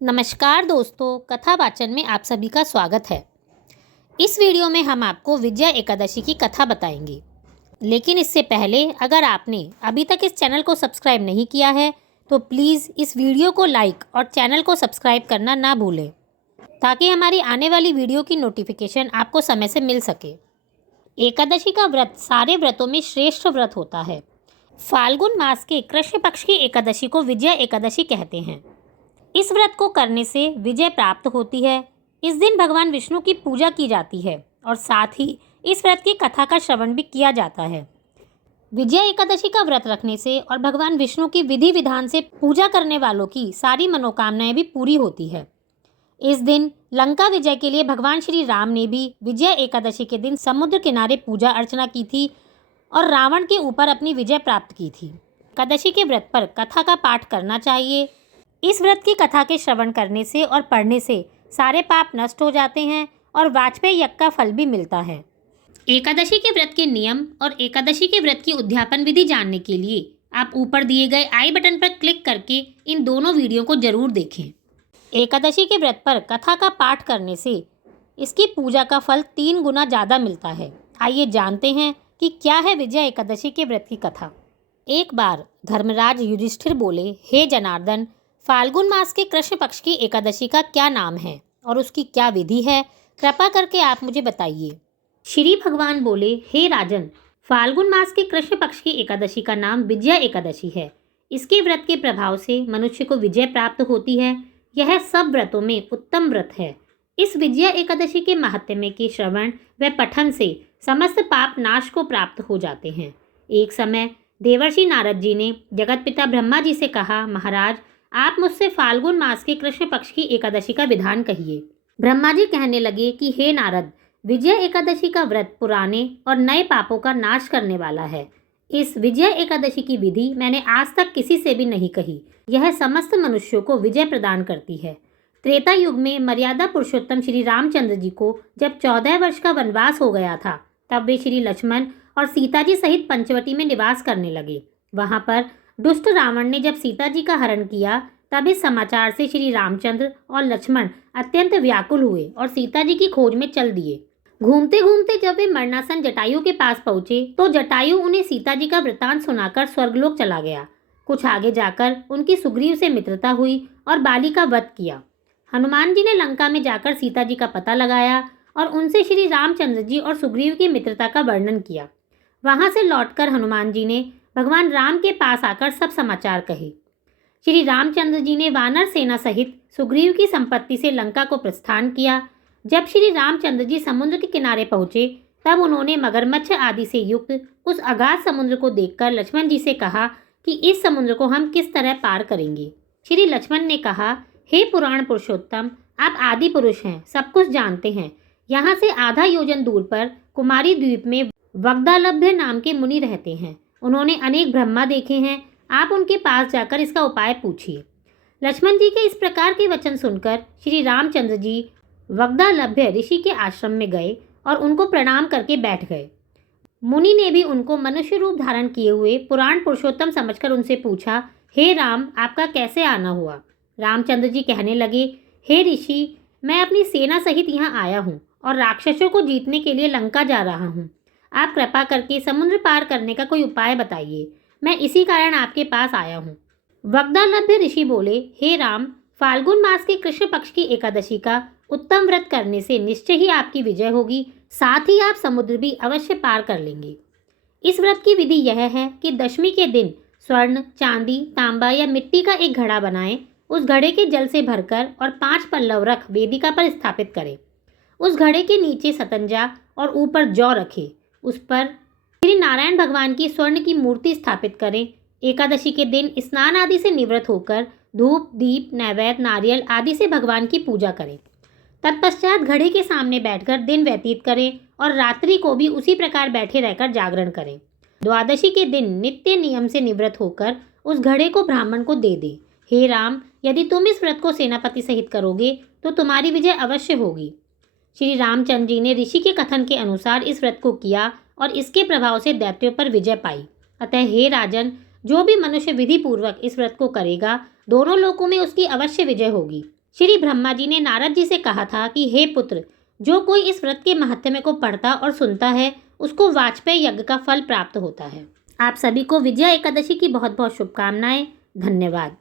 नमस्कार दोस्तों, कथा वाचन में आप सभी का स्वागत है। इस वीडियो में हम आपको विजया एकादशी की कथा बताएंगे। लेकिन इससे पहले अगर आपने अभी तक इस चैनल को सब्सक्राइब नहीं किया है तो प्लीज़ इस वीडियो को लाइक और चैनल को सब्सक्राइब करना ना भूलें, ताकि हमारी आने वाली वीडियो की नोटिफिकेशन आपको समय से मिल सके। एकादशी का व्रत सारे व्रतों में श्रेष्ठ व्रत होता है। फाल्गुन मास के कृष्ण पक्ष की एकादशी को विजया एकादशी कहते हैं। इस व्रत को करने से विजय प्राप्त होती है। इस दिन भगवान विष्णु की पूजा की जाती है और साथ ही इस व्रत की कथा का श्रवण भी किया जाता है। विजया एकादशी का व्रत रखने से और भगवान विष्णु की विधि विधान से पूजा करने वालों की सारी मनोकामनाएं भी पूरी होती है। इस दिन लंका विजय के लिए भगवान श्री राम ने भी विजया एकादशी के दिन समुद्र किनारे पूजा अर्चना की थी और रावण के ऊपर अपनी विजय प्राप्त की थी। एकादशी के व्रत पर कथा का पाठ करना चाहिए। इस व्रत की कथा के श्रवण करने से और पढ़ने से सारे पाप नष्ट हो जाते हैं और वाजपेयी यज्ञ का फल भी मिलता है। एकादशी के व्रत के नियम और एकादशी के व्रत की उद्यापन विधि जानने के लिए आप ऊपर दिए गए आई बटन पर क्लिक करके इन दोनों वीडियो को जरूर देखें। एकादशी के व्रत पर कथा का पाठ करने से इसकी पूजा का फल 3 गुना ज़्यादा मिलता है। आइए जानते हैं कि क्या है विजया एकादशी के व्रत की कथा। एक बार धर्मराज युधिष्ठिर बोले, हे जनार्दन, फाल्गुन मास के कृष्ण पक्ष की एकादशी का क्या नाम है और उसकी क्या विधि है? कृपा करके आप मुझे बताइए। श्री भगवान बोले, हे राजन, फाल्गुन मास के कृष्ण पक्ष की एकादशी का नाम विजया एकादशी है। इसके व्रत के प्रभाव से मनुष्य को विजय प्राप्त होती है। यह सब व्रतों में उत्तम व्रत है। इस विजया एकादशी के महात्म्य के श्रवण व पठन से समस्त पाप नाश को प्राप्त हो जाते हैं। एक समय देवर्षि नारद जी ने जगतपिता ब्रह्मा जी से कहा, महाराज, आप मुझसे फाल्गुन मास के कृष्ण पक्ष की एकादशी का विधान कहिए। ब्रह्मा जी कहने लगे कि हे नारद, विजया एकादशी का व्रत पुराने और नए पापों का नाश करने वाला है। इस विजया एकादशी की विधि मैंने आज तक किसी से भी नहीं कही। यह समस्त मनुष्यों को विजय प्रदान करती है। त्रेता युग में मर्यादा पुरुषोत्तम श्री रामचंद्र जी को जब 14 वर्ष का वनवास हो गया था, तब वे श्री लक्ष्मण और सीता जी सहित पंचवटी में निवास करने लगे। वहां पर दुष्ट रावण ने जब सीता जी का हरण किया, तब इस समाचार से श्री रामचंद्र और लक्ष्मण अत्यंत व्याकुल हुए और सीता जी की खोज में चल दिए। घूमते घूमते जब वे मरणासन जटायु के पास पहुंचे तो जटायु उन्हें सीता जी का वृतांत सुनाकर स्वर्गलोक चला गया। कुछ आगे जाकर उनकी सुग्रीव से मित्रता हुई और बाली का वध किया। हनुमान जी ने लंका में जाकर सीता जी का पता लगाया और उनसे श्री रामचंद्र जी और सुग्रीव की मित्रता का वर्णन किया। वहां से लौटकर हनुमान जी ने भगवान राम के पास आकर सब समाचार कहे। श्री रामचंद्र जी ने वानर सेना सहित सुग्रीव की संपत्ति से लंका को प्रस्थान किया। जब श्री रामचंद्र जी समुद्र के किनारे पहुंचे, तब उन्होंने मगरमच्छ आदि से युक्त उस अगाध समुद्र को देखकर लक्ष्मण जी से कहा कि इस समुद्र को हम किस तरह पार करेंगे। श्री लक्ष्मण ने कहा, हे पुराण पुरुषोत्तम, आप आदि पुरुष हैं, सब कुछ जानते हैं। यहाँ से आधा योजन दूर पर कुमारी द्वीप में वग्दालभ्य नाम के मुनि रहते हैं। उन्होंने अनेक ब्रह्मा देखे हैं। आप उनके पास जाकर इसका उपाय पूछिए। लक्ष्मण जी के इस प्रकार के वचन सुनकर श्री रामचंद्र जी वग्दालभ्य ऋषि के आश्रम में गए और उनको प्रणाम करके बैठ गए। मुनि ने भी उनको मनुष्य रूप धारण किए हुए पुराण पुरुषोत्तम समझकर उनसे पूछा, हे राम, आपका कैसे आना हुआ? रामचंद्र जी कहने लगे, हे ऋषि, मैं अपनी सेना सहित यहाँ आया हूँ और राक्षसों को जीतने के लिए लंका जा रहा हूँ। आप कृपा करके समुद्र पार करने का कोई उपाय बताइए। मैं इसी कारण आपके पास आया हूँ। वग्दालभ्य ऋषि बोले, हे राम, फाल्गुन मास के कृष्ण पक्ष की एकादशी का उत्तम व्रत करने से निश्चय ही आपकी विजय होगी, साथ ही आप समुद्र भी अवश्य पार कर लेंगे। इस व्रत की विधि यह है कि दशमी के दिन स्वर्ण, चांदी, तांबा या मिट्टी का एक घड़ा बनाएं, उस घड़े के जल से भरकर और 5 पल्लव रख वेदिका पर स्थापित करें। उस घड़े के नीचे सतंजा और ऊपर जौ रखें। उस पर श्री नारायण भगवान की स्वर्ण की मूर्ति स्थापित करें। एकादशी के दिन स्नान आदि से निवृत्त होकर धूप, दीप, नैवेद्य, नारियल आदि से भगवान की पूजा करें। तत्पश्चात घड़े के सामने बैठकर दिन व्यतीत करें और रात्रि को भी उसी प्रकार बैठे रहकर जागरण करें। द्वादशी के दिन नित्य नियम से निवृत्त होकर उस घड़े को ब्राह्मण को दे दे। हे राम, यदि तुम इस व्रत को सेनापति सहित करोगे तो तुम्हारी विजय अवश्य होगी। श्री रामचंद्र जी ने ऋषि के कथन के अनुसार इस व्रत को किया और इसके प्रभाव से दैत्यों पर विजय पाई। अतः हे राजन, जो भी मनुष्य विधि पूर्वक इस व्रत को करेगा, दोनों लोकों में उसकी अवश्य विजय होगी। श्री ब्रह्मा जी ने नारद जी से कहा था कि हे पुत्र, जो कोई इस व्रत के महात्म्य को पढ़ता और सुनता है उसको वाजपेयी यज्ञ का फल प्राप्त होता है। आप सभी को विजया एकादशी की बहुत बहुत शुभकामनाएं। धन्यवाद।